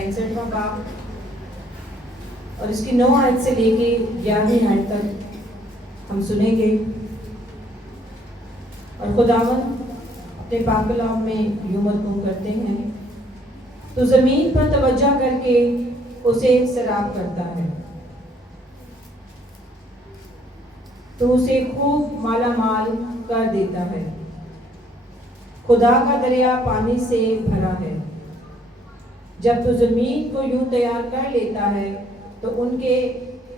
65वां बाब और इसकी 9 आयत से लेके 11वीं आयत तक हम सुनेंगे। और खुदावन अपने पाक कलाम में यूं मरकूम करते हैं, तो जमीन पर तवज्जो करके उसे सैराब करता है, तो उसे खूब माला माल कर देता है। खुदा का दरिया पानी से भरा है। जब तो जमीन को यूं तैयार कर लेता है तो उनके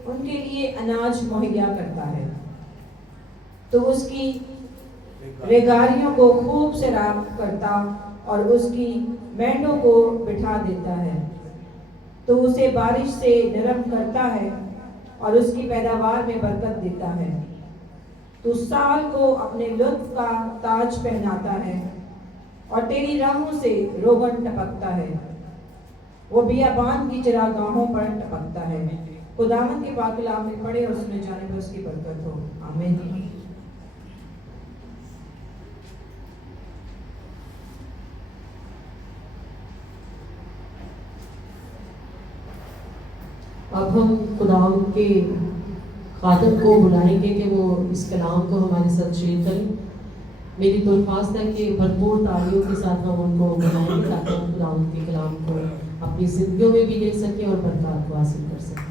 लिए अनाज मुहैया करता है, तो उसकी रेगारियों को खूब सैराब करता और उसकी मेंढों को बिठा देता है, तो उसे बारिश से नरम करता है और उसकी पैदावार में बरकत देता है। तो साल को अपने लुत्फ का ताज पहनाता है और तेरी राहों से रोगन टपकता है। वो बियाबान की चरागाहों पर टपकता है। खुदावंद के पाक कलाम में पढ़े और सुने जाने पर उसकी बरकत हो। आमीन। अब हम खुदावंद के खादम को बुलाएंगे कि वो इस कलाम को हमारे साथ शेयर करें। मेरी दरख्वास्त है कि भरपूर तालियों के साथ हम उनको बुलाएंगे ताकि हम खुदावंद के कलाम को अपनी जिंदगियों में भी ले सकें और बरकत को हासिल कर सकें।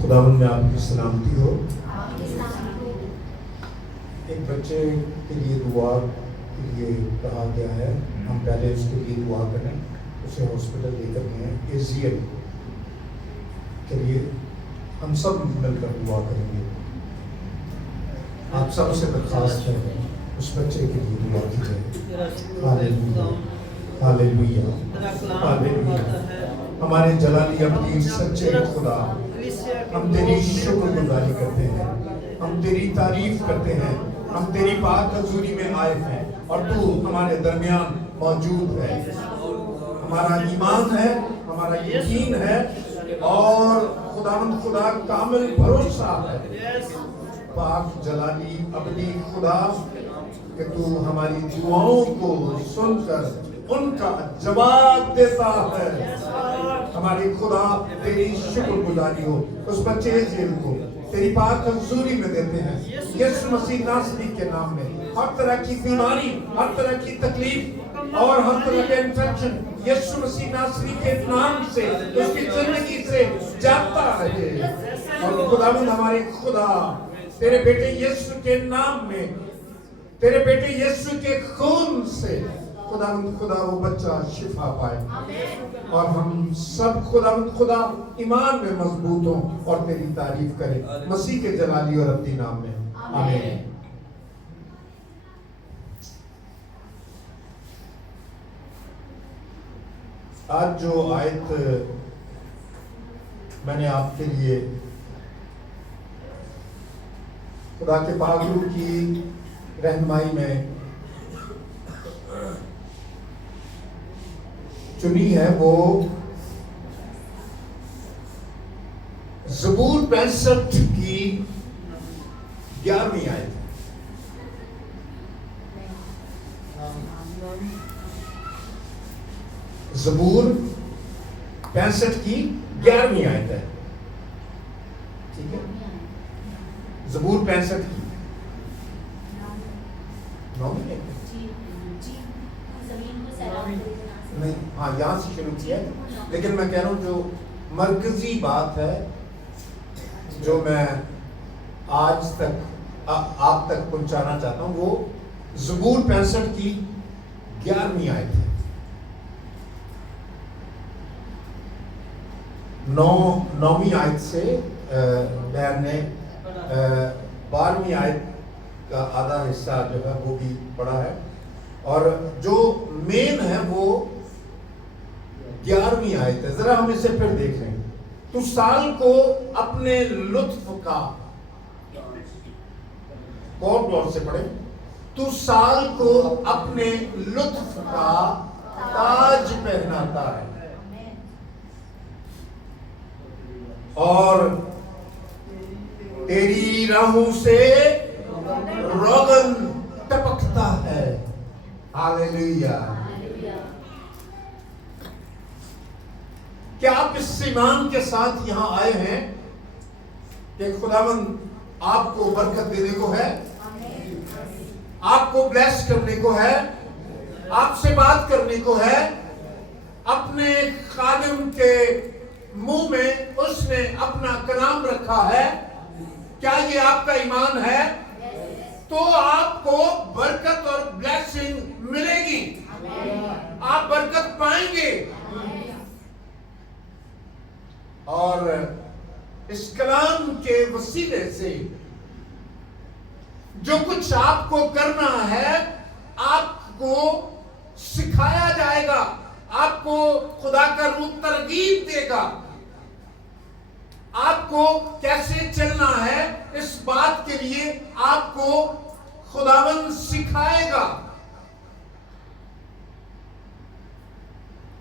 खुदावंद में आपकी सलामती हो। एक बच्चे के लिए दुआ के लिए कहा गया है, हम पहले उसके लिए दुआ करें। उसे हॉस्पिटल लेकर गए एजीएल के लिए। हम सब मिलकर दुआ करेंगे। आप सब से दरखास्त है उस बच्चे के लिए दुआ कीजिए। Hallelujah, hallelujah, hallelujah. हमारे जलाली अब्दी सच्चे खुदा, हम तेरी शुक्रगुजारी करते हैं, हम तेरी तारीफ करते हैं। हम तेरी पाक हजूरी में आए हैं और तू हमारे दरमियान मौजूद है। हमारा ईमान है, हमारा यकीन है और खुदावंद खुदा कामिल भरोसा है पाक जलाली अब्दी खुदा कि तू हमारी दुआओं को सुनकर उनका जवाब देता है। हमारी खुदा तेरी शुक्रगुजारी हो। उस बच्चे जेल को तेरी पाक हजूरी में देते हैं यीशु मसीह नासरी के नाम में। हर तरह की बीमारी, हर तरह की तकलीफ और हर तरह के इन्फेक्शन यीशु मसीह नासरी के नाम से उसकी जिंदगी से जाता है। और खुदावंद हमारे खुदा तेरे बेटे यीशु के नाम में, तेरे बेटे यीशु के खून से खुदावंद खुदा वो बच्चा शिफा पाए और हम सब खुदावंद खुदा ईमान में मजबूत हों और तेरी तारीफ करें मसीह के जलाली और अब्दी नाम में। आमीन। आज जो आयत मैंने आपके लिए खुदा के पाक की रहनुमाई में चुनी है वो ज़बूर 65 की 11वीं आयत। ज़बूर 65 की 11वीं आयत है। ठीक है, ज़बूर 65 की 9वीं आयत नहीं, हाँ यहाँ से शुरू किया है, लेकिन मैं कह रहा हूँ जो मरकजी बात है जो मैं आज तक आप तक पहुंचाना चाहता हूँ वो ज़बूर 65 की 11वीं आयत है। 9वीं आयत से मैंने 12वीं आयत का आधा हिस्सा जो है वो भी पढ़ा है और जो मेन है वो 11वीं आयत है। जरा हम इसे फिर देख रहे हैं। तू साल को अपने लुत्फ का और गौर से पढ़े। तू साल को अपने लुत्फ का ताज पहनाता है और तेरी राहों से रोगन टपकता है। हालेलुया। क्या आप इस ईमान के साथ यहां आए हैं कि खुदावंद आपको बरकत देने को है, आपको ब्लेस करने को है, आपसे बात करने को है। अपने खादिम के मुंह में उसने अपना कलाम रखा है। क्या ये आपका ईमान है? तो आपको बरकत और ब्लेसिंग मिलेगी, आप बरकत पाएंगे। और इस कलाम के वसीले से जो कुछ आपको करना है आपको सिखाया जाएगा, आपको खुदा का रूह तरगीब देगा। आपको कैसे चलना है इस बात के लिए आपको खुदावंद सिखाएगा।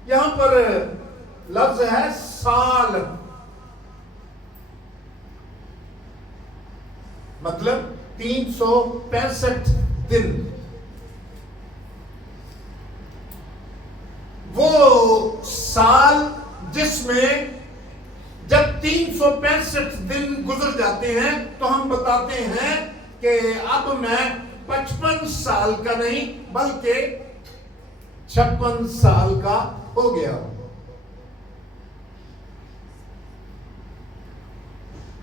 यहां पर लफ्ज है साल, मतलब 365 दिन। वो साल जिसमें जब 365 दिन गुजर जाते हैं तो हम बताते हैं कि अब मैं 55 साल का नहीं बल्कि 56 साल का हो गया।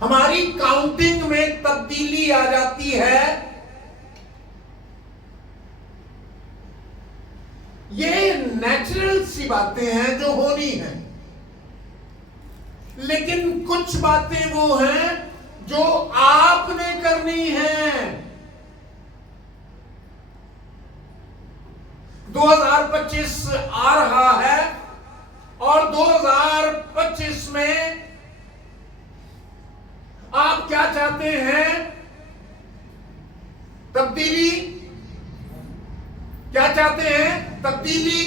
हमारी काउंटिंग में तब्दीली आ जाती है। ये नेचुरल सी बातें हैं जो होनी हैं, लेकिन कुछ बातें वो हैं जो आपने करनी है। 2025 आ रहा है और 2025 में आप क्या चाहते हैं? तब्दीली। क्या चाहते हैं? तब्दीली।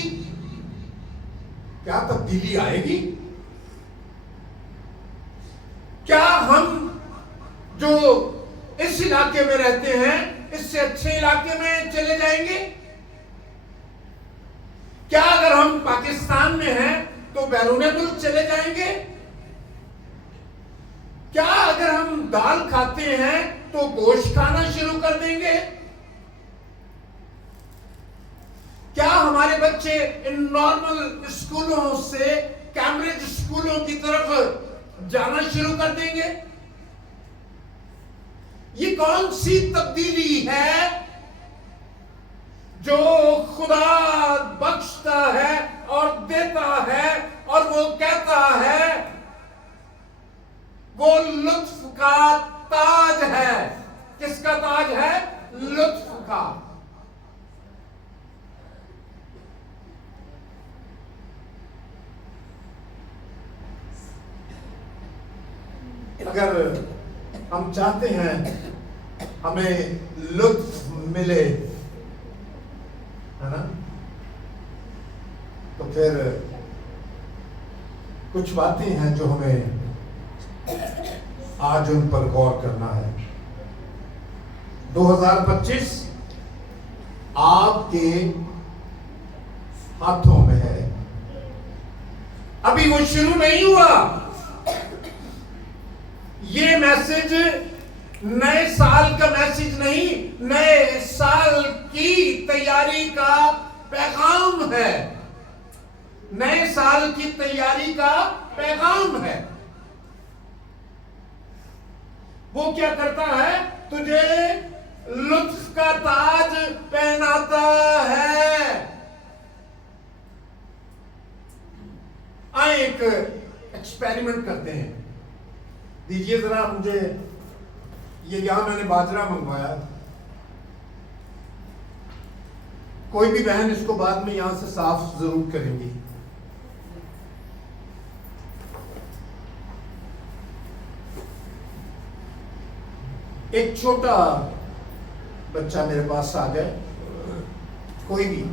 क्या तब्दीली आएगी? क्या हम जो इस इलाके में रहते हैं इससे अच्छे इलाके में चले जाएंगे? क्या अगर हम पाकिस्तान में हैं तो बैरून मुल्क चले जाएंगे? क्या अगर हम दाल खाते हैं तो गोश्त खाना शुरू कर देंगे? क्या हमारे बच्चे इन नॉर्मल स्कूलों से कैम्ब्रिज स्कूलों की तरफ जाना शुरू कर देंगे? ये कौन सी तब्दीली है जो खुदा बख्शता है और देता है और वो कहता है वो लुत्फ का ताज है। किसका ताज है? लुत्फ का। अगर हम चाहते हैं हमें लुत्फ मिले, है ना, तो फिर कुछ बातें हैं जो हमें आज उन पर गौर करना है। 2025 आपके हाथों में है। अभी वो शुरू नहीं हुआ। ये मैसेज नए साल का मैसेज नहीं, नए साल की तैयारी का पैगाम है। नए साल की तैयारी का पैगाम है। वो क्या करता है? तुझे लुत्फ का ताज पहनाता है। आए एक एक्सपेरिमेंट करते हैं। दीजिए जरा मुझे ये, यहां मैंने बाजरा मंगवाया। कोई भी बहन इसको बाद में यहां से साफ जरूर करेंगी। एक छोटा बच्चा मेरे पास आ जाए, कोई भी।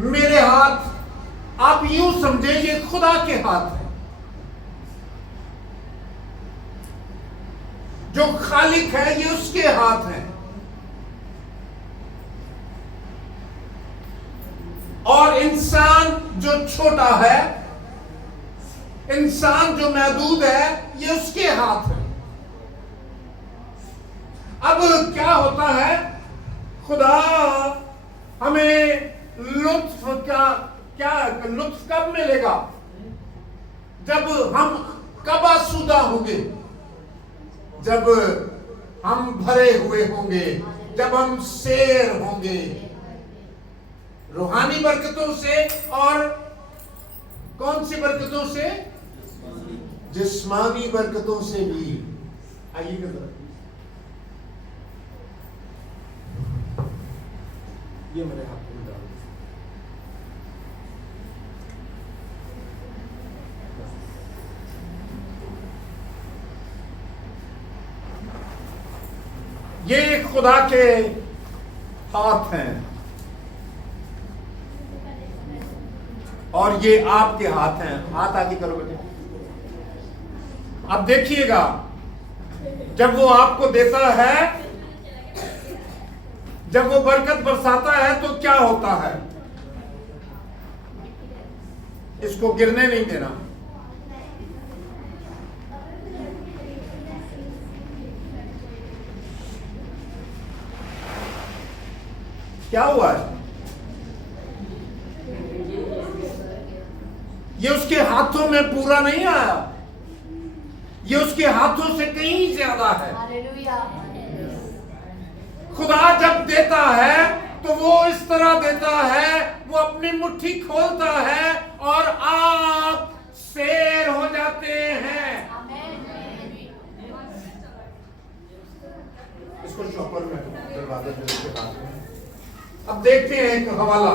मेरे हाथ आप यूं समझे ये खुदा के हाथ है, जो खालिक है ये उसके हाथ है। और इंसान जो छोटा है, इंसान जो महदूद है, ये उसके हाथ है। अब क्या होता है, खुदा हमें लुत्फ क्या लुत्फ कब मिलेगा? जब हम कब आसूदा होंगे? जब हम भरे हुए होंगे, जब हम शेर होंगे रूहानी बरकतों से, और कौन सी बरकतों से? जिस्मानी बरकतों से भी। आइएगा जरा, ये मेरे हाथ में डाल। ये खुदा के हाथ हैं और ये आपके हाथ हैं। हाथ आगे करो बेटे। अब देखिएगा, जब वो आपको देता है, जब वो बरकत बरसाता है तो क्या होता है? इसको गिरने नहीं देना। क्या हुआ है? ये उसके हाथों में पूरा नहीं आया, ये उसके हाथों से कहीं ज्यादा है। खुदा जब देता है तो वो इस तरह देता है, वो अपनी मुट्ठी खोलता है और आप शेर हो जाते हैं। इसको शॉपर में दरवाजे के पास में। अब देखते हैं एक हवाला,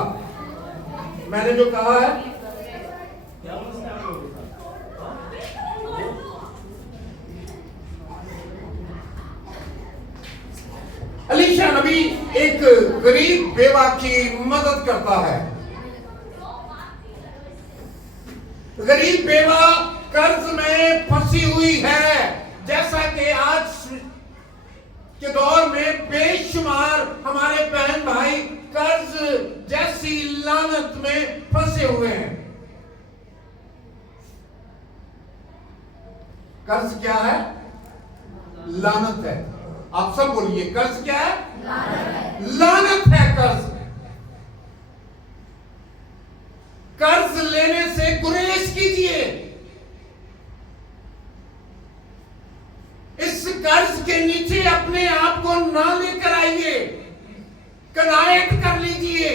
मैंने जो कहा है। अलीशा नबी एक गरीब बेवा की मदद करता है। गरीब बेवा कर्ज में फंसी हुई है, जैसा कि आज के दौर में बेशुमार हमारे बहन भाई कर्ज जैसी लानत में फंसे हुए हैं। कर्ज क्या है? लानत है। आप सब बोलिए, कर्ज क्या है? लानत है कर्ज। कर्ज लेने से गुरेज कीजिए। इस कर्ज के नीचे अपने आप को ना लेकर आइए, कनायत कर लीजिए,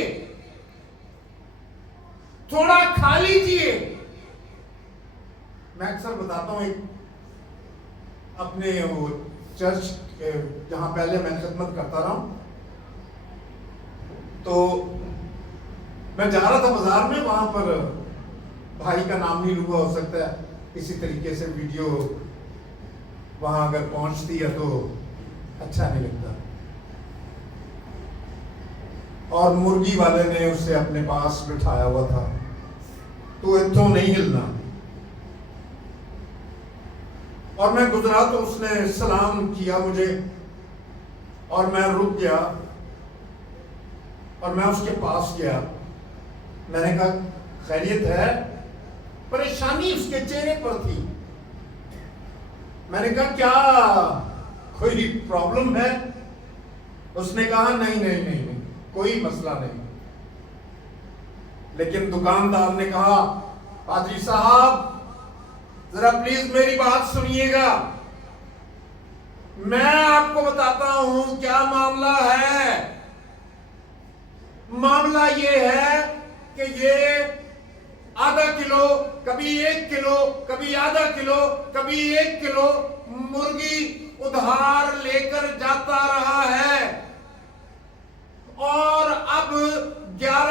थोड़ा खा लीजिए। मैं अक्सर बताता हूं, एक अपने वो चर्च जहां पहले मैं खिदमत करता रहा हूं, तो मैं जा रहा था बाजार में, वहां पर भाई का नाम नहीं लूंगा, हो सकता है किसी तरीके से वीडियो वहां अगर पहुंचती है तो अच्छा नहीं लगता। और मुर्गी वाले ने उसे अपने पास बिठाया हुआ था, तो इत्थों नहीं हिलना। और मैं गुजरा तो उसने सलाम किया मुझे, और मैं रुक गया और मैं उसके पास गया। मैंने कहा, खैरियत है? परेशानी उसके चेहरे पर थी। मैंने कहा, क्या कोई प्रॉब्लम है? उसने कहा, नहीं नहीं नहीं नहीं, कोई मसला नहीं। लेकिन दुकानदार ने कहा, पादरी साहब जरा प्लीज मेरी बात सुनिएगा, मैं आपको बताता हूं क्या मामला है। मामला ये है कि ये आधा किलो, कभी 1 किलो, कभी आधा किलो, कभी 1 किलो मुर्गी उधार लेकर जाता रहा है, और अब 11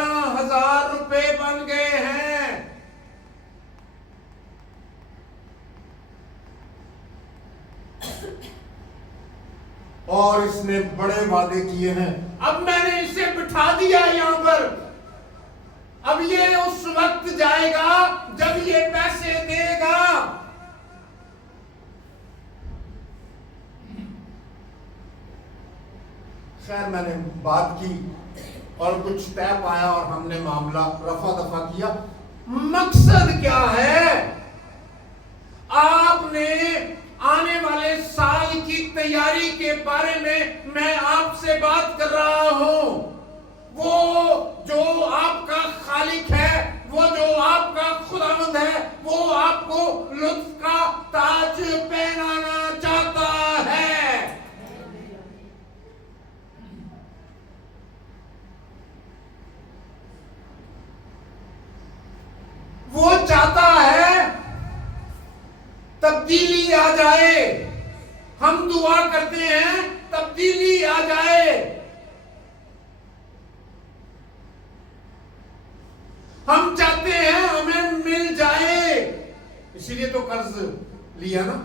ने बड़े वादे किए हैं, अब मैंने इसे बिठा दिया यहां पर। अब ये उस वक्त जाएगा जब ये पैसे देगा। खैर मैंने बात की और कुछ तय पाया और हमने मामला रफा दफा किया। मकसद क्या है? आपने आने वाले साल की तैयारी के बारे में मैं आपसे बात कर रहा हूं। वो जो आपका खालिक है, वो जो आपका खुदावंद है, वो आपको लुत्फ का ताज पहनाना चाहता है। वो चाहता है तब्दीली आ जाए। हम दुआ करते हैं तब्दीली आ जाए। हम चाहते हैं हमें मिल जाए, इसीलिए तो कर्ज लिया ना।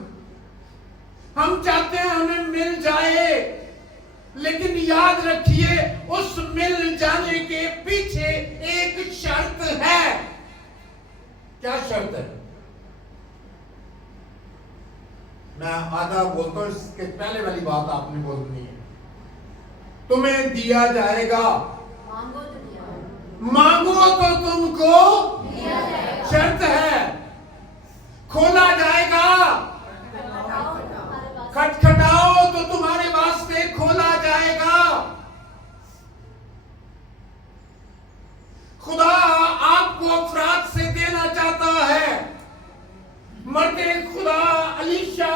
हम चाहते हैं हमें मिल जाए, लेकिन याद रखिए उस मिल जाने के पीछे एक शर्त है। क्या शर्त है? मैं आधा बोलता हूं, इसके पहले वाली बात आपने बोलनी है। तुम्हें दिया जाएगा, मांगो तो तुमको दिया जाएगा। शर्त है, खोला जाएगा, खटखटाओ तो तुम्हारे वास्ते खोला जाएगा। खुदा आपको अफराद से देना चाहता है। मर्दे खुदा अलीशा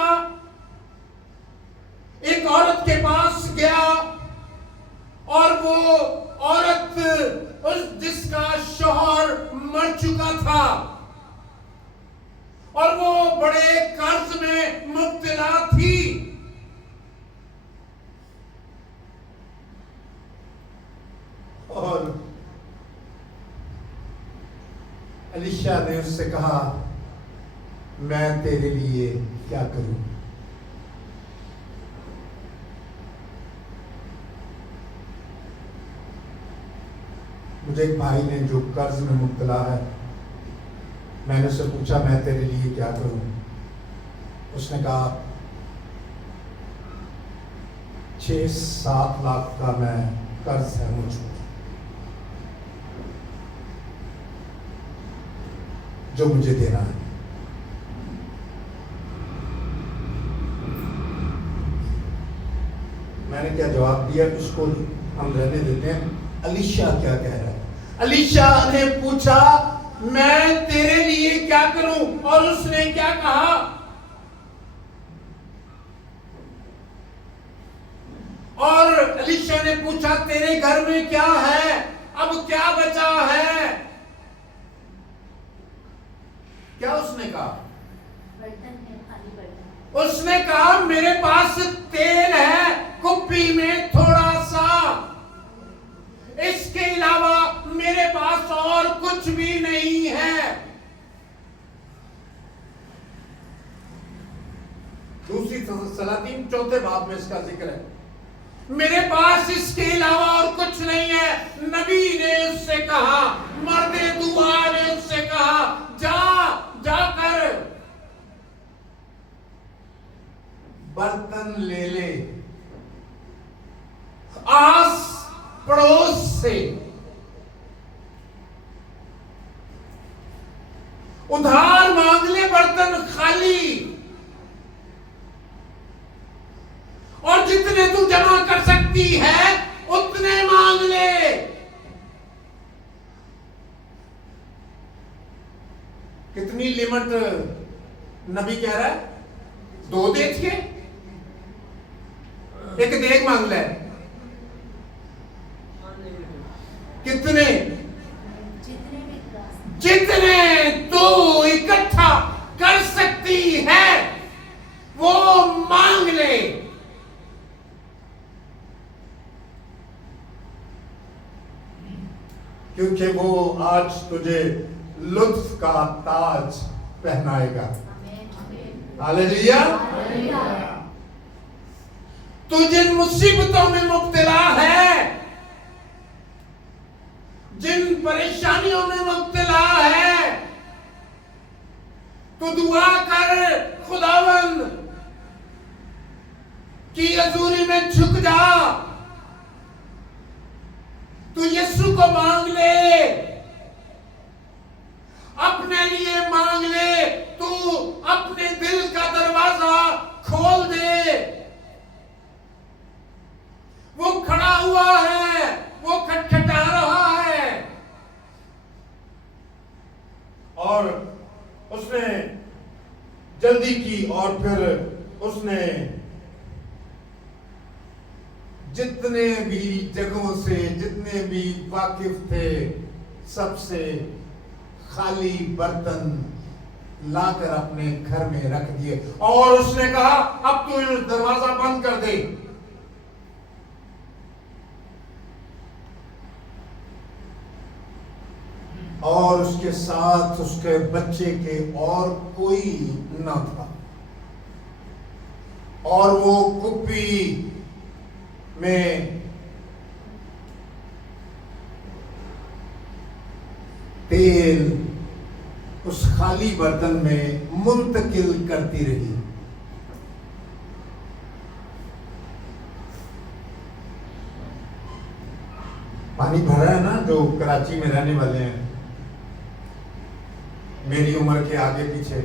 एक औरत के पास गया और वो औरत जिसका शौहर मर चुका था और वो बड़े कर्ज में मुब्तला थी। और अलीशा ने उससे कहा, मैं तेरे लिए क्या करूं? मुझे एक भाई ने जो कर्ज में मुब्तला है, मैंने उससे पूछा मैं तेरे लिए क्या करूं? उसने कहा 6-7 लाख का मैं कर्ज है मुझको, जो मुझे देना है। मैंने क्या जवाब दिया? उसको हम रहने देते हैं। अलीशा क्या कह रहा है? अलीशा ने पूछा मैं तेरे लिए क्या करूं? और उसने क्या कहा? और अलीशा ने पूछा तेरे घर में क्या है? अब क्या बचा है? क्या उसने कहा? बर्तन है, खाली बर्तन। उसने कहा मेरे पास तेल है कुप्पी में थोड़ा सा, इसके अलावा मेरे पास और कुछ भी नहीं है। दूसरी सलातीन 4 बाब में इसका जिक्र है, मेरे पास इसके अलावा और कुछ नहीं है। नबी ने उससे कहा, मर्दे दुआ ने उससे कहा, जाकर बर्तन ले ले, आस पड़ोस से उधार मांग ले, बर्तन खाली, और जितने तू जमा कर सकती है उतने मांग ले। कितनी लिमिट नबी कह रहा है? 2 देख के एक देख मांग ले। कितने? जितने तू इकट्ठा कर सकती है वो मांग ले। क्योंकि वो आज तुझे लुत्फ का ताज पहनाएगा। हालेलुया। तू जिन मुसीबतों में मुब्तला है, जिन परेशानियों में मुब्तला है, तो दुआ कर, खुदावंद की हजूरी में झुक जा, तू यीशु को मांग ले, अपने लिए मांग ले, तू अपने दिल का दरवाजा खोल दे। वो खड़ा हुआ है, वो खटखटा रहा है, और उसने जल्दी की और फिर उसने जितने भी जगहों से, जितने भी वाकिफ थे, सबसे खाली बर्तन लाकर अपने घर में रख दिए और उसने कहा अब तू दरवाजा बंद कर दे। और उसके साथ उसके बच्चे के और कोई न था, और वो कुप्पी में तेल उस खाली बर्तन में मुंतकिल करती रही। पानी भरा है ना, जो कराची में रहने वाले हैं, मेरी उम्र के आगे पीछे,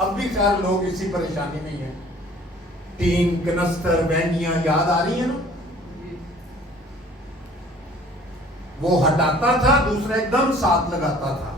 अब भी 4 लोग इसी परेशानी में ही हैं। टीन, कनस्तर, बैंगियां याद आ रही है ना? वो हटाता था, दूसरा एकदम साथ लगाता था।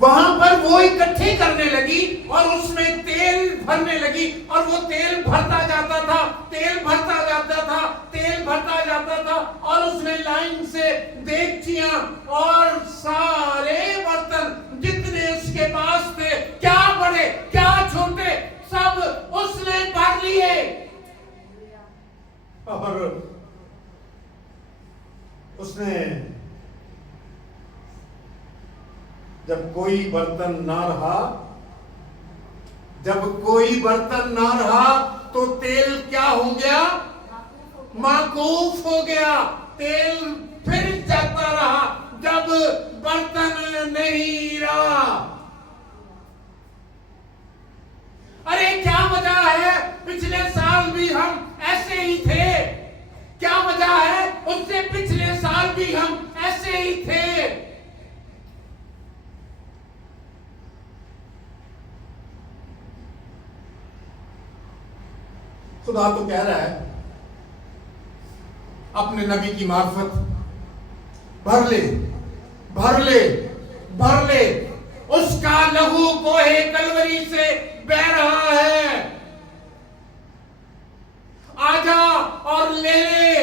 वहां पर वो इकट्ठे करने लगी और उसमें तेल भरने लगी, और वो तेल भरता जाता था, तेल भरता जाता था, तेल भरता जाता था, और उसने लाइन से देगचियां और सारे बर्तन जितने उसके पास थे, क्या बड़े क्या छोटे, सब उसने भर लिए। और उसने जब कोई बर्तन ना रहा, जब कोई बर्तन ना रहा, तो तेल क्या हो गया? माकूफ हो गया। तेल फिर जाता रहा जब बर्तन नहीं रहा। अरे क्या वजह है? पिछले साल भी हम ऐसे ही थे। क्या वजह है? उससे पिछले साल भी हम ऐसे ही थे। खुदा तो कह रहा है अपने नबी की मार्फत, भर ले, भर ले, भर ले। उसका लहू कोहे कलवरी से बह रहा है। आजा और ले ले।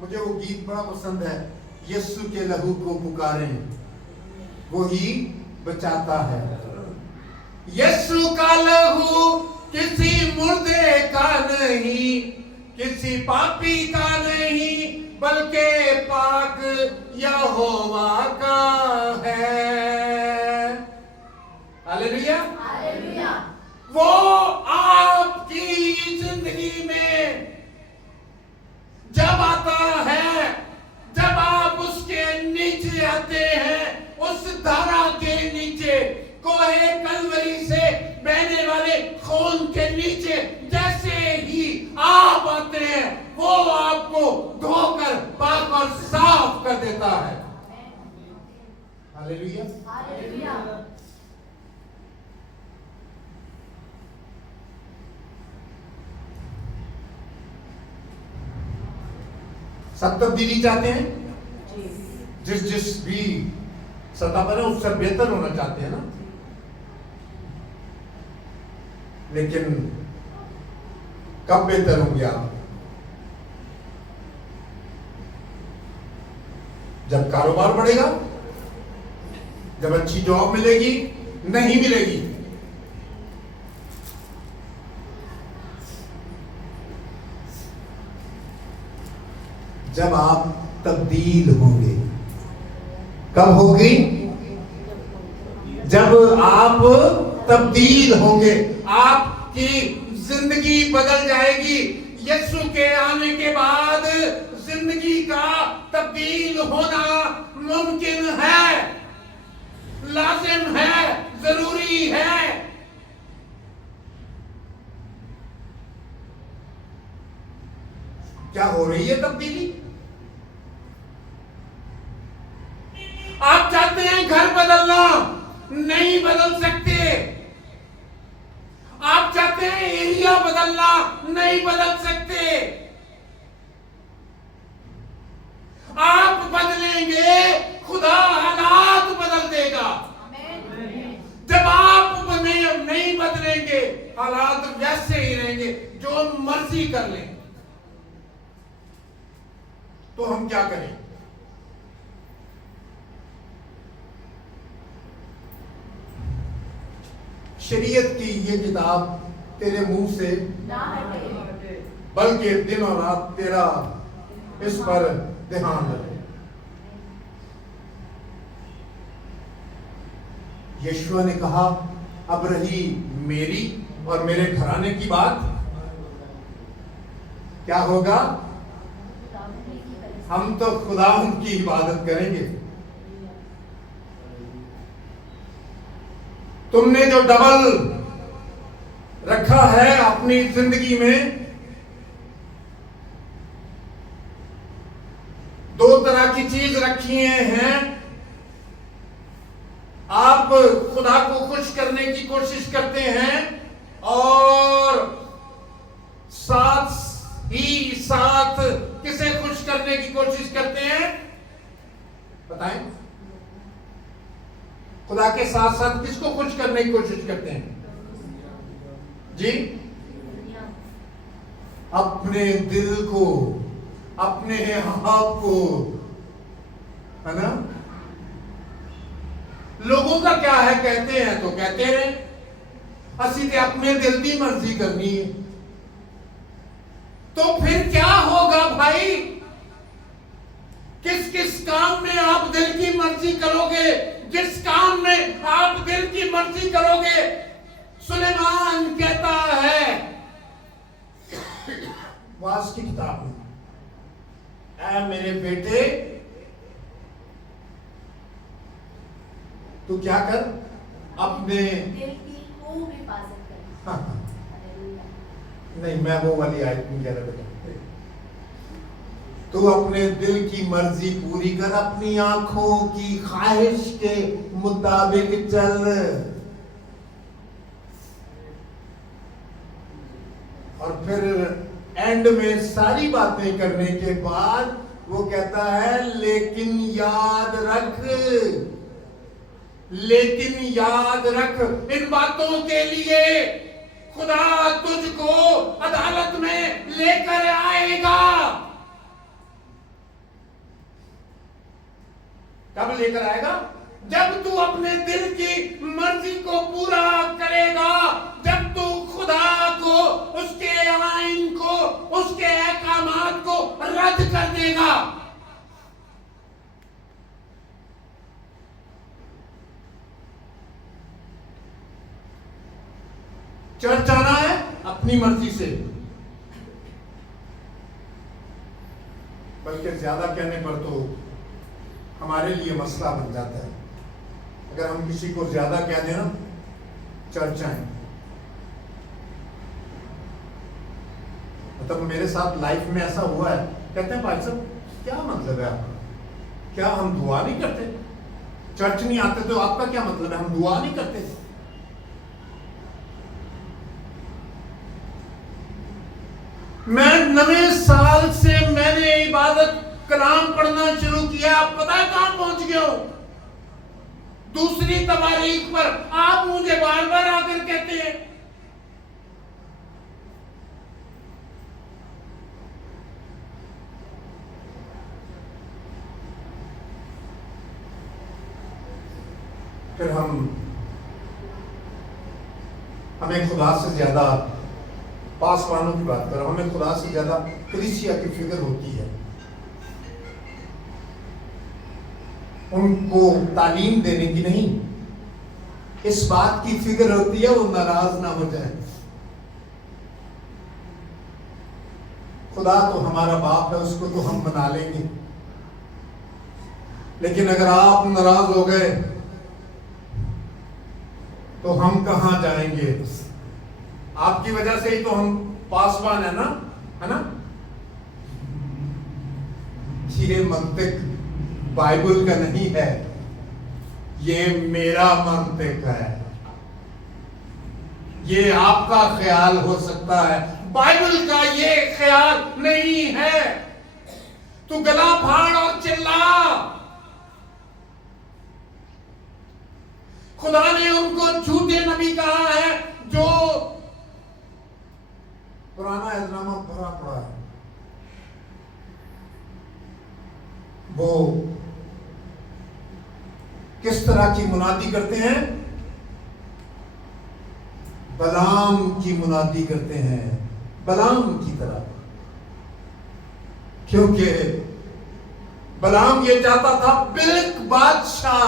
मुझे वो गीत बड़ा पसंद है, यीशु के लहू को पुकारें, वो ही बचाता है। यीशु का लहू किसी मुर्दे का नहीं, किसी पापी का नहीं, बल्कि पाक यहोवा का है। Hallelujah, hallelujah. वो आपकी जिंदगी में जब आता है, जब आप उसके नीचे आते हैं, उस धारा के नीचे, कोहे कलवरी से बहने वाले खून के नीचे जैसे ही आप आते हैं, वो आपको धोकर पाक और साफ कर देता है। Hallelujah, hallelujah. सब तब्दीली चाहते हैं, जिस भी सतह पर है उससे बेहतर होना चाहते हैं ना, लेकिन कब बेहतर होंगे आप? जब कारोबार बढ़ेगा, जब अच्छी जॉब मिलेगी? नहीं मिलेगी। जब आप तब्दील होंगे। कब होगी? जब आप तब्दील होंगे, आपकी जिंदगी बदल जाएगी। यीशु के आने के बाद जिंदगी का तब्दील होना मुमकिन है, लाजिम है, जरूरी है। क्या हो रही है तब्दीली? आप चाहते हैं घर बदलना, नहीं बदल सकते। आप चाहते हैं एरिया बदलना, नहीं बदल सकते। आप बदलेंगे, खुदा हालात बदल देगा। जब आप नहीं बदलेंगे, हालात वैसे ही रहेंगे, जो मर्जी कर लें। तो हम क्या करें? शरीयत की ये किताब तेरे मुंह से ना हटे, बल्कि दिन और रात तेरा इस पर ध्यान रहे। यीशु ने कहा, अब रही मेरी और मेरे घराने की बात, क्या होगा? हम तो खुदा की इबादत करेंगे। तुमने जो डबल रखा है अपनी जिंदगी में, दो तरह की चीज रखी हैं। आप खुदा को खुश करने की कोशिश करते हैं और साथ ही साथ किसे खुश करने की कोशिश करते हैं? बताएं। खुदा के साथ साथ किसको खुश करने की कोशिश करते हैं जी? अपने दिल को, अपने आप को, है ना? लोगों का क्या है, कहते हैं तो कहते रहे, असी तो अपने दिल की मर्जी करनी है। तो फिर क्या होगा भाई? किस किस काम में आप दिल की मर्जी करोगे? जिस काम में आप दिल की मर्जी करोगे, सुलेमान कहता है वास की किताब में, ऐ मेरे बेटे, तू क्या कर, अपने दिल की खूब हिफाजत कर। हाँ, नहीं, मैं वो वाली आयत नहीं कह रहा बेटा। तू अपने दिल की मर्जी पूरी कर, अपनी आंखों की ख्वाहिश के मुताबिक चल। और फिर एंड में सारी बातें करने के बाद वो कहता है, लेकिन याद रख, लेकिन याद रख, इन बातों के लिए खुदा तुझको अदालत में लेकर आएगा। कब लेकर आएगा? जब तू अपने दिल की मर्जी को पूरा करेगा, जब तू खुदा को, उसके आइन को, उसके अहकामात को रद्द कर देगा। चर्च आना है अपनी मर्जी से, बल्कि ज्यादा कहने पर तो हमारे लिए मसला बन जाता है। अगर हम किसी को ज्यादा कह दें ना, चर्च आए, मतलब मेरे साथ लाइफ में ऐसा हुआ है, कहते हैं भाई साहब क्या मतलब है आपका, क्या हम दुआ नहीं करते? चर्च नहीं आते तो आपका क्या मतलब है, हम दुआ नहीं करते? मैं नवे साल से मैंने इबादत कलाम पढ़ना शुरू किया, आप पता है कहां पहुंच गया हूं? दूसरी तवारीख पर। आप मुझे बार बार आकर कहते हैं फिर हमें खुदा से ज्यादा, पासवानों की बात करो, हमें खुदा से ज्यादा कलीसिया की फिक्र होती है। उनको तालीम देने की नहीं, इस बात की फिक्र होती है वो नाराज ना हो जाए। खुदा तो हमारा बाप है, उसको तो हम मना लेंगे, लेकिन अगर आप नाराज हो गए तो हम कहां जाएंगे? आपकी वजह से ही तो हम पासवान है ना? ये मंतिक बाइबल का नहीं है, ये मेरा मंतिक है। ये आपका ख्याल हो सकता है, बाइबल का ये ख्याल नहीं है। तू गला फाड़ और चिल्ला। खुदा ने उनको झूठे नबी कहा है जो पुराना एहदनामा भरा पड़ा है। वो किस तरह की मुनादी करते हैं? बलाम की मुनादी करते हैं, बलाम की तरह। क्योंकि बलाम ये चाहता था बिल्क बादशाह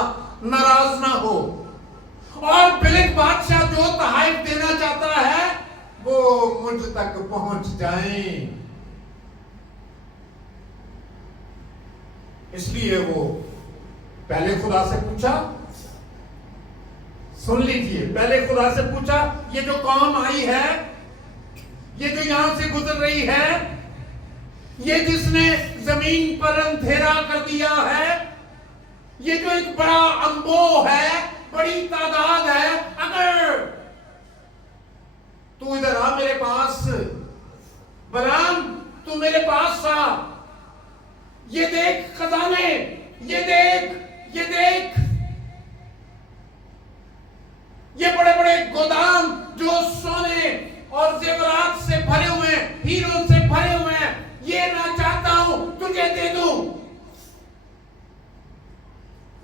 नाराज ना हो, और बिल्क बादशाह जो तहाइफ देना चाहता है वो मुझ तक पहुंच जाए। इसलिए वो पहले खुदा से पूछा, सुन लीजिए, पहले खुदा से पूछा ये जो कौम आई है, ये जो यहां से गुजर रही है, ये जिसने जमीन पर अंधेरा कर दिया है, ये जो एक बड़ा अंबो है, बड़ी तादाद है, अगर तू इधर आ मेरे पास, बलाम तू मेरे पास आ, ये देख खजाने, ये देख, ये बड़े बड़े गोदाम जो सोने और जेवरात से भरे हुए हैं, हीरों से भरे हुए हैं, ये मैं चाहता हूं तुझे दे दूं,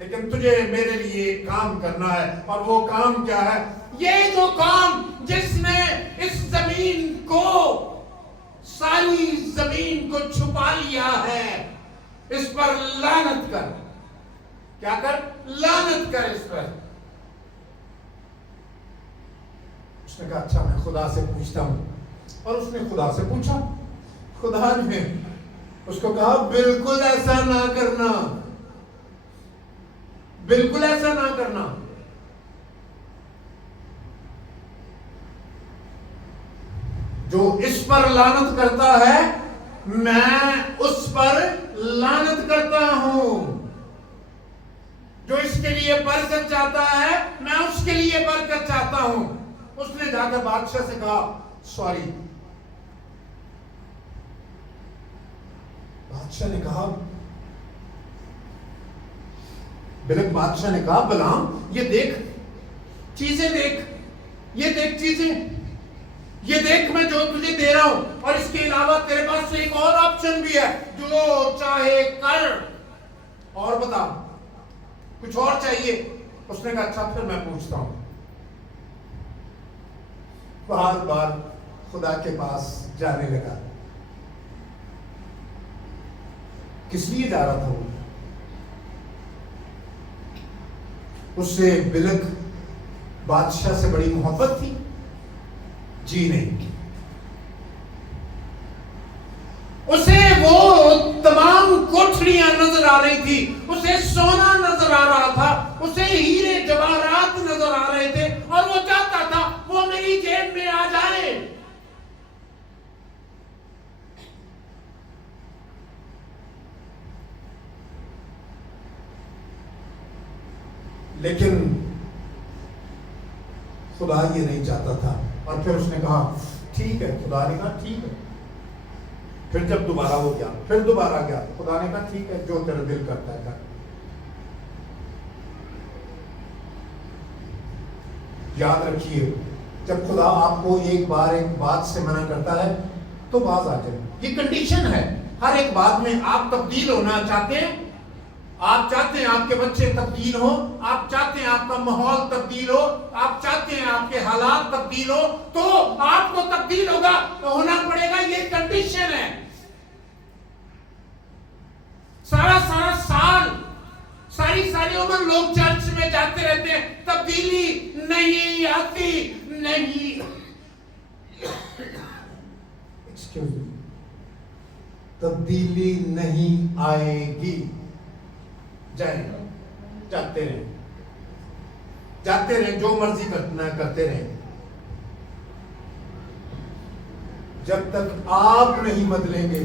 लेकिन तुझे मेरे लिए काम करना है। और वो काम क्या है? ये जो काम जिसने इस जमीन को, सारी जमीन को छुपा लिया है, इस पर लानत कर। क्या कर? लानत कर इस पर। उसने कहा अच्छा मैं खुदा से पूछता हूं। और उसने खुदा से पूछा, खुदा ने उसको कहा बिल्कुल ऐसा ना करना, बिल्कुल ऐसा ना करना। जो इस पर लानत करता है मैं उस पर लानत करता हूं, जो इसके लिए बरकत चाहता है मैं उसके लिए बरकत चाहता हूं। उसने जाकर बादशाह से कहा सॉरी। बादशाह ने कहा, बिलक बादशाह ने कहा बलाम ये देख चीजें, देख ये देख चीजें, ये देख मैं जो तुझे दे रहा हूं, और इसके अलावा तेरे पास एक और ऑप्शन भी है, जो चाहे कर। और बता कुछ और चाहिए? उसने कहा अच्छा फिर मैं पूछता हूं। बार बार खुदा के पास जाने लगा। किस लिए जा रहा था वो? उससे बिलक बादशाह से बड़ी मोहब्बत थी? जी नहीं। उसे वो तमाम कोठरियां नजर आ रही थी, उसे सोना नजर आ रहा था, उसे हीरे जवाहरात नजर आ रहे थे, और वो चाहता था वो मेरी जेब में आ जाए। लेकिन खुदा ये नहीं चाहता था। और फिर उसने कहा ठीक है, खुदा ने कहा ठीक है। फिर जब दोबारा वो गया, फिर दोबारा गया, खुदा ने कहा ठीक है जो तेरा दिल करता है कर। याद रखिए जब खुदा आपको एक बार एक बात से मना करता है तो बाज आ जाए। ये कंडीशन है, हर एक बात में आप तब्दील होना चाहते हैं, आप चाहते हैं आपके बच्चे तब्दील हो, आप चाहते हैं आपका माहौल तब्दील हो, आप चाहते हैं आपके हालात तब्दील हो, तो आपको तब्दील होगा तो होना पड़ेगा। ये कंडीशन है। सारा साल, सारी नॉर्मल लोग चर्च में जाते रहते हैं, तब्दीली नहीं आती, नहीं। एक्सक्यूज मी, तब्दीली नहीं आएगी। जाए, जाते रहे, जाते रहे, जो मर्जी करना करते रहे। जब तक आप नहीं बदलेंगे,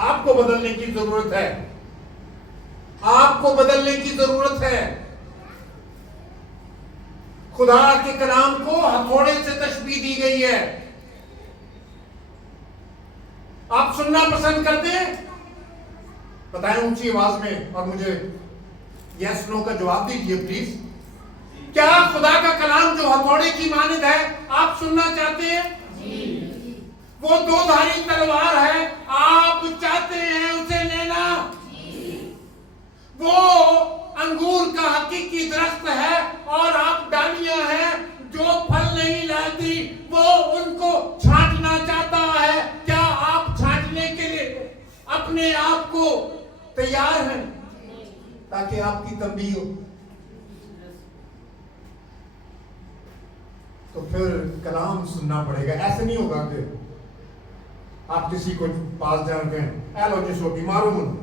आपको बदलने की जरूरत है, आपको बदलने की जरूरत है। खुदा के कलाम को हथौड़े से तशबीह दी गई है। आप सुनना पसंद करते हैं? बताएं ऊंची आवाज में और मुझे यस नो का जवाब दीजिए प्लीज। क्या खुदा का कलाम जो हथौड़े की मानद है, आप सुनना चाहते हैं? वो दो धारी तलवार है, आप चाहते हैं उसे लेना? वो अंगूर का हकीकी दरख्त है और आप डालियां हैं जो फल नहीं लाती, वो उनको छांटना चाहता है। क्या आप छांटने के लिए अपने आप को तैयार हैं ताकि आपकी तंबीह हो? तो फिर कलाम सुनना पड़ेगा। ऐसे नहीं होगा कि आप किसी को पास जान गए, हेलो जी सोटी मारो मुन्नू,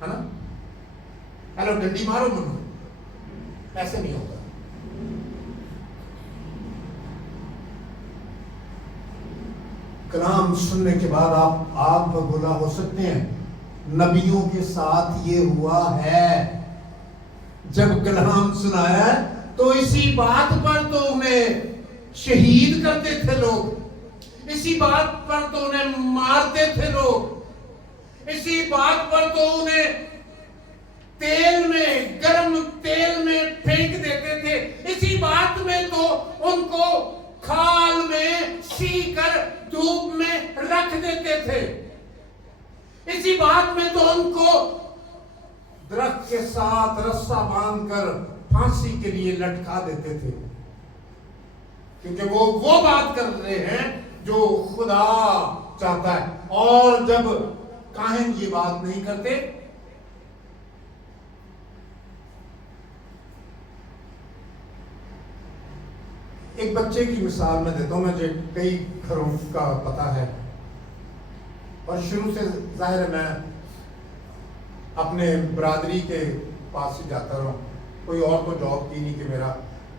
है ना, हेलो डंडी मारो मुन्नू, ऐसे नहीं होगा। कलाम सुनने के बाद आप बगुला हो सकते हैं। नबियों के साथ ये हुआ है। जब कलाम सुनाया तो इसी बात पर तो उन्हें शहीद करते थे लोग, इसी बात पर तो उन्हें मारते थे लोग, इसी बात पर तो उन्हें तेल में, गर्म तेल में फेंक देते थे, इसी बात में तो उनको खाल में सीकर धूप में रख देते थे, इसी बात में तो उनको दरख्त के साथ रस्सा बांधकर फांसी के लिए लटका देते थे, क्योंकि वो बात कर रहे हैं जो खुदा चाहता है। और जब काहिन ये बात नहीं करते, एक बच्चे की मिसाल मैं देता हूं, मुझे कई घरों का पता है और शुरू से जाहिर है मैं अपने बरादरी के पास ही जाता रहा, कोई और तो जॉब की नहीं कि मेरा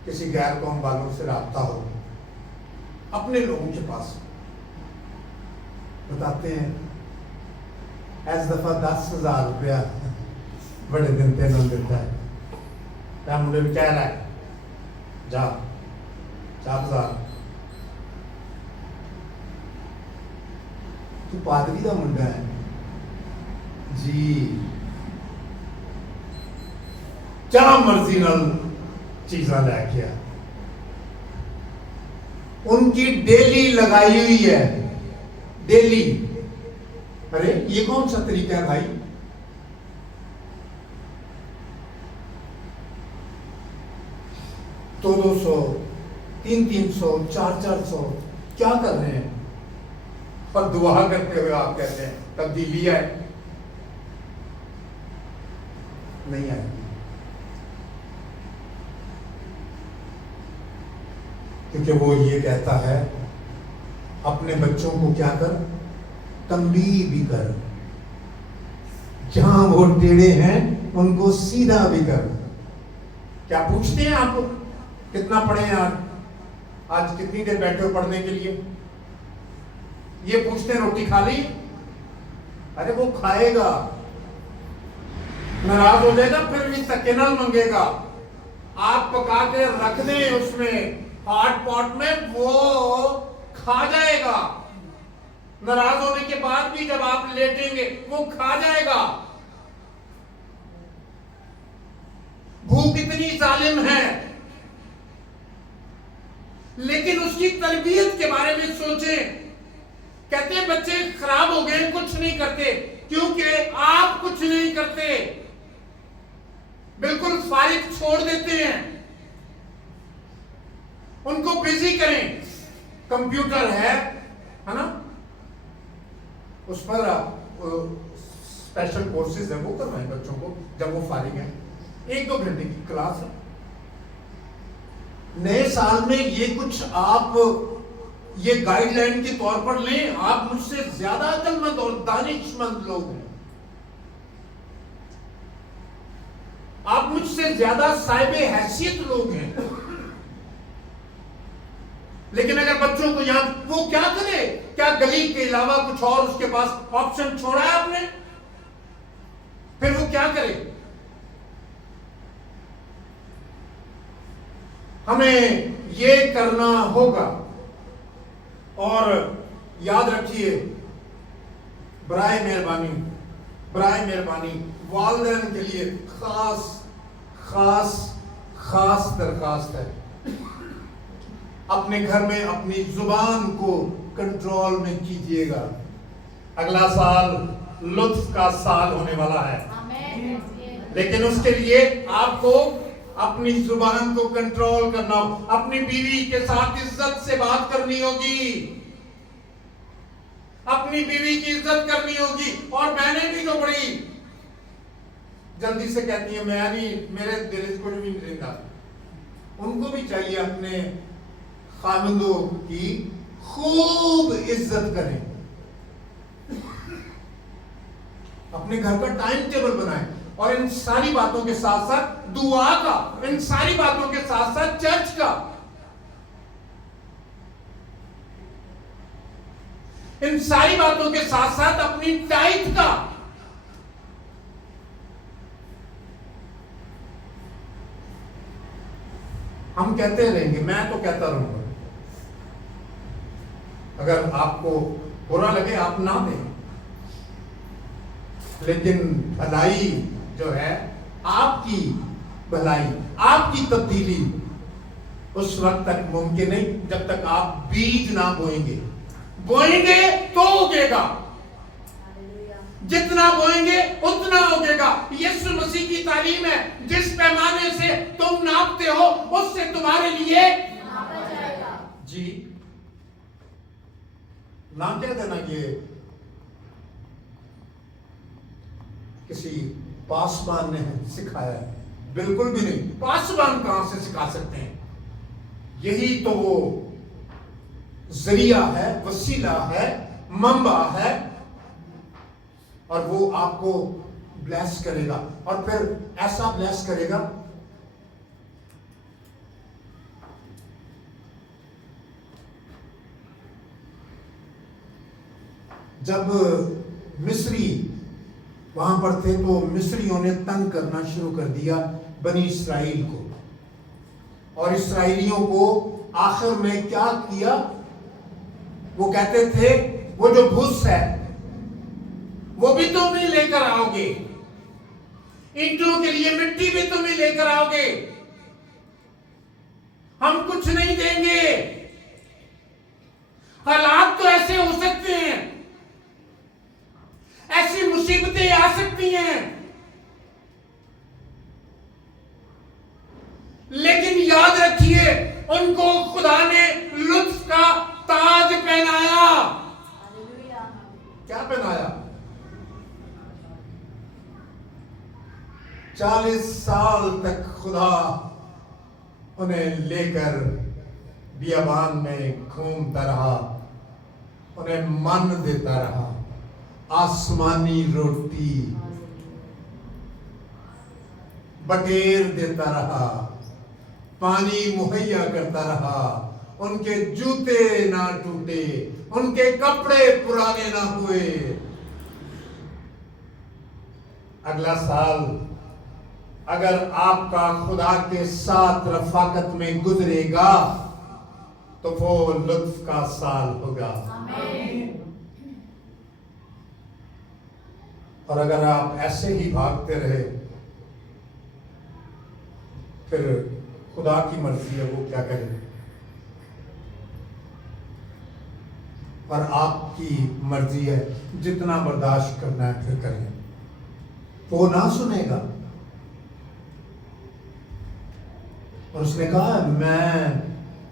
किसी गैर कौम वालों से राब्ता हो। अपने लोगों के पास बताते हैं, ऐस दफा 10,000 रुपया बड़े दिन तेन देता है, क्या मुझे भी कह रहा है जा 4,000 तू पादरी का मुंडा है जी, क्या मर्जी नाल चीज़ां लैके आ। उनकी डेली लगाई हुई है, डेली। अरे ये कौन सा तरीका है भाई? 200, 300, 400 क्या कर रहे हैं? पर दुआ करते हुए आप कहते हैं तब्दीली है, नहीं आएगी। क्योंकि वो ये कहता है अपने बच्चों को क्या कर, तंबीह भी कर, जहां वो टेढ़े हैं उनको सीधा भी कर। क्या पूछते हैं आप कितना पढ़े हैं, आज कितनी देर बैठे हो पढ़ने के लिए? ये पूछते हैं रोटी खा ली? अरे वो खाएगा, नाराज हो जाएगा, फिर भी तकेनल मांगेगा। आप पका के रख दें उसमें हॉट पॉट में, वो खा जाएगा। नाराज होने के बाद भी जब आप लेटेंगे वो खा जाएगा। भूख इतनी जालिम है, लेकिन उसकी तरबियत के बारे में सोचें। कहते हैं बच्चे खराब हो गए, कुछ नहीं करते, क्योंकि आप कुछ नहीं करते, बिल्कुल फारिग छोड़ देते हैं। उनको बिजी करें। कंप्यूटर है ना, उस पर स्पेशल कोर्सेज है, वो करवाएं बच्चों को जब वो फारिग हैं। 1-2 घंटे की क्लास है। नए साल में ये कुछ आप ये गाइडलाइन के तौर पर लें। आप मुझसे ज्यादा अक्लमंद और दानिशमंद लोग हैं, आप मुझसे ज्यादा साहिबे हैसियत लोग हैं, लेकिन अगर बच्चों को यहां वो क्या करे? क्या गली के अलावा कुछ और उसके पास ऑप्शन छोड़ा है आपने? फिर वो क्या करे? हमें ये करना होगा। और याद रखिए, बराए मेहरबानी वालिदैन के लिए खास दरखास्त है, अपने घर में अपनी जुबान को कंट्रोल में कीजिएगा। अगला साल लुत्फ का साल होने वाला है, लेकिन उसके लिए आपको अपनी जुबान को कंट्रोल करना हो, अपनी बीवी के साथ इज्जत से बात करनी होगी, अपनी बीवी की इज्जत करनी होगी। और बहनें भी जो बड़ी जल्दी से कहती है मैं नहीं, मेरे दिल को भी नहीं देता, उनको भी चाहिए अपने खामिंदों की खूब इज्जत करें, अपने घर का टाइम टेबल बनाएं। और इन सारी बातों के साथ साथ दुआ का, इन सारी बातों के साथ साथ चर्च का, इन सारी बातों के साथ साथ अपनी टाइट का, हम कहते रहेंगे, मैं तो कहता रहूंगा। अगर आपको बुरा लगे आप ना दें, लेकिन भलाई जो है, आपकी भलाई, आपकी तब्दीली उस वक्त तक मुमकिन नहीं जब तक आप बीज ना बोएंगे। बोएंगे तो उगेगा, जितना बोएंगे उतना उगेगा। यीशु मसीह की तालीम है, जिस पैमाने से तुम नापते हो उससे तुम्हारे लिए नापा जाएगा। जी नाम क्या देना, ये किसी पासवान ने सिखाया है? बिल्कुल भी नहीं। पासवान कहां से सिखा सकते हैं? यही तो वो जरिया है, वसीला है, मंबा है, और वो आपको ब्लेस करेगा। और फिर ऐसा ब्लेस करेगा, जब मिस्री वहां पर थे तो मिस्रियों ने तंग करना शुरू कर दिया बनी इस्राइल को, और इस्राइलियों को आखिर में क्या किया? वो कहते थे वो जो भूस है वो भी तुम ही लेकर आओगे, ईंटों के लिए मिट्टी भी तुम ही लेकर आओगे, हम कुछ नहीं देंगे। हालात तो ऐसे हो सकते हैं, ऐसी मुसीबतें आ सकती हैं, लेकिन याद रखिए उनको खुदा ने लुत्फ का ताज पहनाया। क्या पहनाया? 40 साल तक खुदा उन्हें लेकर बियाबान में घूमता रहा, उन्हें मन देता रहा, आसमानी रोटी बटेर देता रहा, पानी मुहैया करता रहा, उनके जूते ना टूटे, उनके कपड़े पुराने ना हुए। अगला साल अगर आपका खुदा के साथ रफाकत में गुजरेगा तो वो लुत्फ का साल होगा। और अगर आप ऐसे ही भागते रहे, फिर खुदा की मर्जी है वो क्या करे, और आपकी मर्जी है जितना बर्दाश्त करना है फिर करें। वो ना सुनेगा, और उसने कहा मैं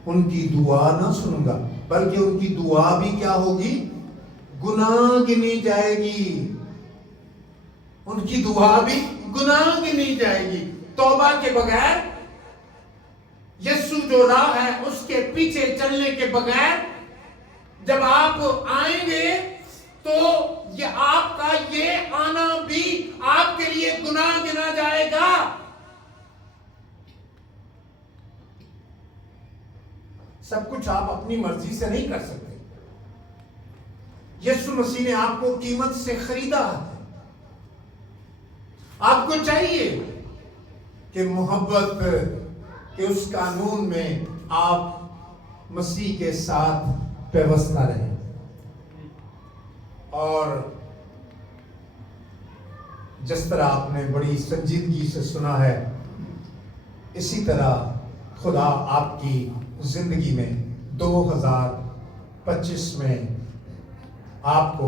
उनकी दुआ ना सुनूंगा, बल्कि उनकी दुआ भी क्या होगी? गुनाह गिनी जाएगी। उनकी दुआ भी गुनाह गिनी जाएगी। तौबा के बगैर, यीशु जो राह है उसके पीछे चलने के बगैर जब आप आएंगे तो ये आपका ये आना भी आपके लिए गुनाह गिना जाएगा। सब कुछ आप अपनी मर्जी से नहीं कर सकते। यीशु मसीह ने आपको कीमत से खरीदा है। आपको चाहिए कि मोहब्बत के उस कानून में आप मसीह के साथ व्यवस्था रहें, और जिस तरह आपने बड़ी संजीदगी से सुना है, इसी तरह खुदा आपकी जिंदगी में 2025 में आपको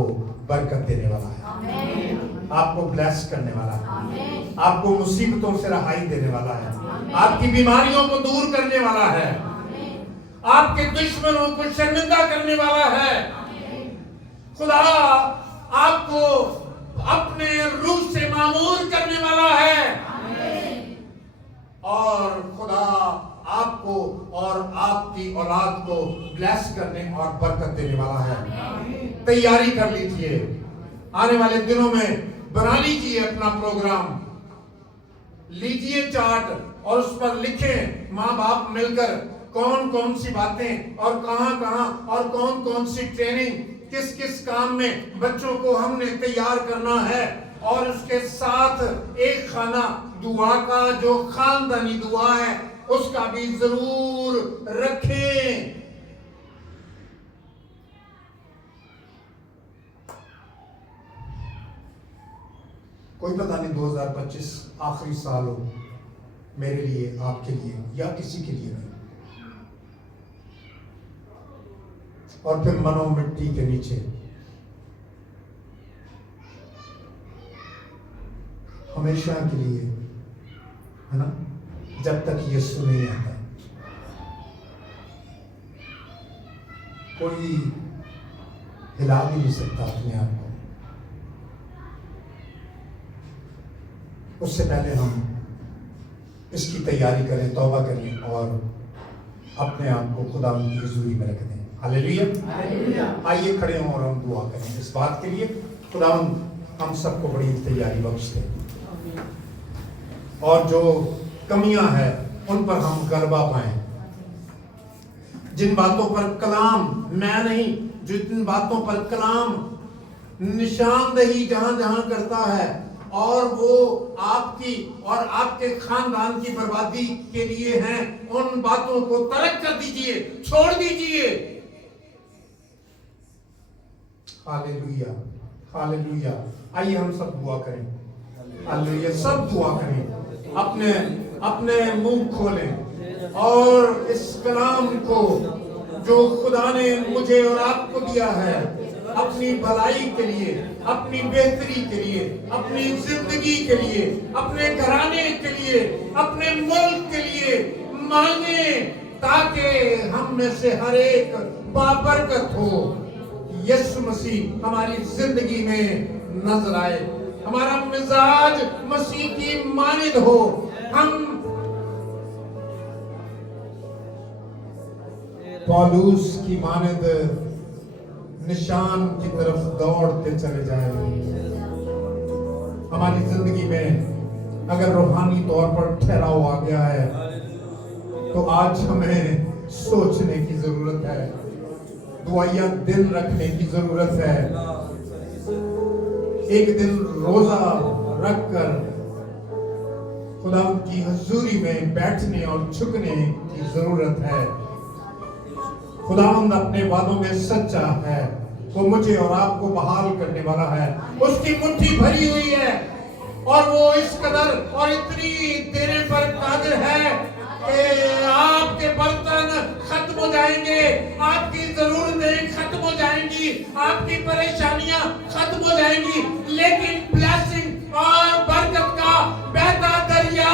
बरकत देने वाला है, आपको ब्लेस करने वाला है, आपको मुसीबतों से रहाई देने वाला है, आपकी बीमारियों को दूर करने वाला है, आपके दुश्मनों को शर्मिंदा करने वाला है। खुदा आपको अपने रूह से मामूर करने वाला है, और खुदा आपको और आपकी औलाद को ब्लेस करने और बरकत देने वाला है। तैयारी कर लीजिए, आने वाले दिनों में बना लीजिए अपना प्रोग्राम, लीजिए चार्ट और उस पर लिखें माँ बाप मिलकर कौन कौन सी बातें और कहां कहां और कौन कौन सी ट्रेनिंग किस किस काम में बच्चों को हमने तैयार करना है, और उसके साथ एक खाना दुआ का जो खानदानी दुआ है उसका भी जरूर रखें। कोई पता नहीं 2025 आखिरी साल हो मेरे लिए, आपके लिए या किसी के लिए नहीं, और फिर मनो मिट्टी के नीचे हमेशा के लिए, है ना, जब तक यीशु नहीं आता कोई हिला भी नहीं सकता अपने आप को। उससे पहले हम इसकी तैयारी करें, तौबा करें और अपने आप को खुदा की हुजूरी में रख दें। हालेलुया। आइए खड़े हों और हम दुआ करें इस बात के लिए खुदा हम सबको बड़ी तैयारी बख्श दे, और जो कमियां हैं उन पर हम गलबा पाएं। जिन बातों पर कलाम, मैं नहीं, जिन बातों पर कलाम निशानदेही जहां जहां करता है और वो आपकी और आपके खानदान की बर्बादी के लिए हैं, उन बातों को तर्क कर दीजिए, छोड़ दीजिए। Hallelujah, hallelujah. आइए हम सब दुआ करें। हालेलुया, सब दुआ करें, अपने अपने मुंह खोलें और इस कलाम को जो खुदा ने मुझे और आपको दिया है अपनी भलाई के लिए, अपनी बेहतरी के लिए, अपनी जिंदगी के लिए, अपने घराने के लिए, अपने मुल्क के लिए मांगे, ताकि हम में से हर एक बाबरकत हो। यीशु मसीह हमारी जिंदगी में नजर आए, हमारा मिजाज मसीह की मानिद हो, हम पौलुस की मानिद निशान की तरफ दौड़ते चले जाए। हमारी जिंदगी में अगर रूहानी तौर पर ठहराव आ गया है तो आज हमें सोचने की जरूरत है, दुआया दिल रखने की जरूरत है, एक दिन रोजा रखकर खुदा की हुजूरी में बैठने और झुकने की जरूरत है। खुदावंद अपने वादों में सच्चा है, वो मुझे और आपको बहाल करने वाला है, उसकी मुट्ठी भरी हुई है और वो इस कदर और इतनी देने पर कादिर है कि आपके बर्तन खत्म हो जाएंगे, आपकी जरूरतें खत्म हो जाएंगी, आपकी परेशानियां खत्म हो जाएंगी, लेकिन ब्लेसिंग और बरकत का बहता दरिया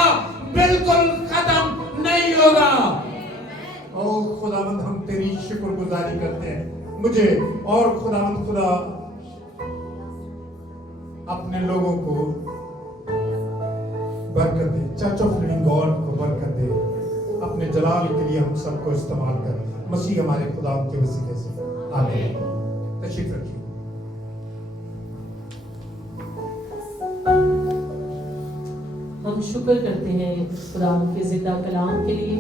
बिल्कुल खत्म नहीं होगा। ओ खुदावंद, हम तेरी शुक्रगुजारी करते हैं, मुझे और खुदावंद खुदा अपने लोगों को बरकत बरकत दे, चर्च ऑफ लिविंग गॉड को बरकत दे, अपने जलाल के लिए हम सबको इस्तेमाल कर, मसीह हमारे खुदा के वसीले से। आमीन। तशरीफ रखिए। हम शुक्र करते हैं खुदा के जिंदा कलाम के लिए।